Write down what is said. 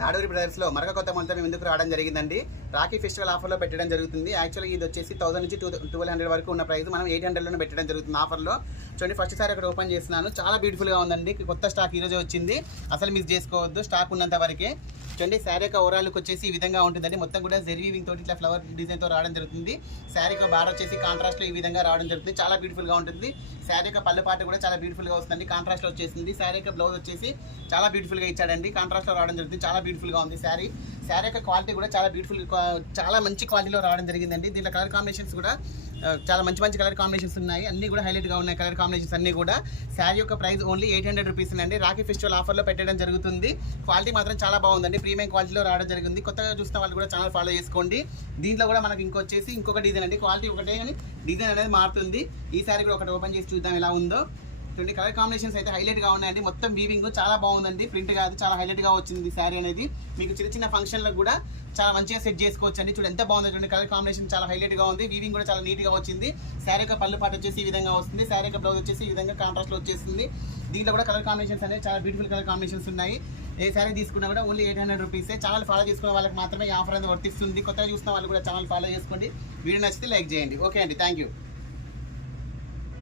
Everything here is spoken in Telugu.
తాడూరి బ్రదర్స్లో మరొక కొత్త మొత్తం మేము ఎందుకు రావడం జరిగిందండి. రాఖీ ఫెస్టివల్ ఆఫర్లో పెట్టడం జరుగుతుంది. యాక్చువల్గా ఇది వచ్చేసి 1000 నుంచి 1200 వరకు ఉన్న ప్రైస్ మనం 800లోనే పెట్టడం జరుగుతుంది ఆఫర్లో. చూడండి, ఫస్ట్ సారి అక్కడ ఓపెన్ చేస్తున్నాను. చాలా బ్యూటిఫుల్గా ఉందండి. కొత్త స్టాక్ ఈరోజే వచ్చింది, అసలు మిస్ చేసుకోవద్దు, స్టాక్ ఉన్నంత వరకే. చూడండి, శారీ యొక్క ఓవరాల్ లుక్ వచ్చేసి ఈ విధంగా ఉంటుందండి. మొత్తం కూడా జెరీ వీవింగ్ తోటి ఇట్లా ఫ్లవర్ డిజైన్తో రావడం జరుగుతుంది. శారీ యొక్క బార్ వచ్చేసి కాంట్రాస్ట్లో ఈ విధంగా రావడం జరుగుతుంది. చాలా బ్యూటిఫుల్గా ఉంటుంది. శారీ యొక్క పళ్ళు పాటు కూడా చాలా బ్యూటిఫుల్గా వస్తుంది, కాంట్రాస్ట్లో వచ్చేసింది. శారీ యొక్క బ్లౌజ్ వచ్చేసి చాలా బ్యూటిఫుల్గా ఇచ్చాడండి, కాంట్రాస్ట్లో రావడం జరుగుతుంది. చాలా బ్యూటిఫుల్గా ఉంది శారీ. శారీ యొక్క క్వాలిటీ కూడా చాలా బ్యూటిఫుల్, చాలా మంచి క్వాలిటీలో రావడం జరిగిందండి. దీంట్లో కలర్ కాంబినేషన్స్ కూడా చాలా మంచి మంచి కలర్ కాంబినేషన్స్ ఉన్నాయి, అన్నీ కూడా హైలైట్గా ఉన్నాయి కలర్ కాంబినేషన్స్ అన్నీ కూడా. శారీ యొక్క ప్రైస్ ఓన్లీ 800 రూపీస్ అండి. రాఖీ ఫెస్టివల్ ఆఫర్లో పెట్టడం జరుగుతుంది. క్వాలిటీ మాత్రం చాలా బాగుందండి, ప్రీమియం క్వాలిటీలో రావడం జరిగింది. కొత్తగా చూస్తున్న వాళ్ళు కూడా ఛానల్ ఫాలో చేసుకోండి. దీంట్లో కూడా మనకి ఇంకొక డిజైన్ అండి. క్వాలిటీ ఒకటే కానీ డిజైన్ అనేది మారుతుంది. ఈ శారీ కూడా ఒకటి ఓపెన్ చేసి చూద్దాం ఎలా ఉందో. చూడండి, కలర్ కాంబినేషన్స్ అయితే హైలైట్గా ఉన్నాయండి. మొత్తం వీవింగ్ చాలా బాగుందండి, ప్రింట్ కాదు, చాలా హైలైట్గా వచ్చింది శారీ అనేది. మీకు చిన్న చిన్న ఫంక్షన్లకు కూడా చాలా మంచిగా సెట్ చేసుకోవచ్చు అండి. చూడండి ఎంత బాగుంది, చూడండి కలర్ కాంబినేషన్ చాలా హైలైట్గా ఉంది. వీవింగ్ కూడా చాలా నీట్గా వచ్చింది. శారీ యొక్క పళ్ళు పాటు వచ్చేసి ఈ విధంగా వస్తుంది. శారీ యొక్క బ్లౌజ్ వచ్చేసి ఈ విధంగా కాంట్రాస్ట్లో వచ్చేసింది. దీంట్లో కూడా కలర్ కాంబినేషన్స్ అనేవి చాలా బ్యూటిఫుల్ కలర్ కాంబినేషన్స్ ఉన్నాయి. ఏ శారీ తీసుకున్నా కూడా ఓన్లీ 800 రూపీసే. ఛానల్ ఫాలో చేసుకున్న వాళ్ళకి మాత్రమే ఈ ఆఫర్ అనేది వర్తిస్తుంది. కొత్తగా చూస్తున్న వాళ్ళు కూడా ఛానల్ ఫాలో చేసుకోండి. వీడియో నచ్చితే లైక్ చేయండి. ఓకే అండి, థ్యాంక్ యూ.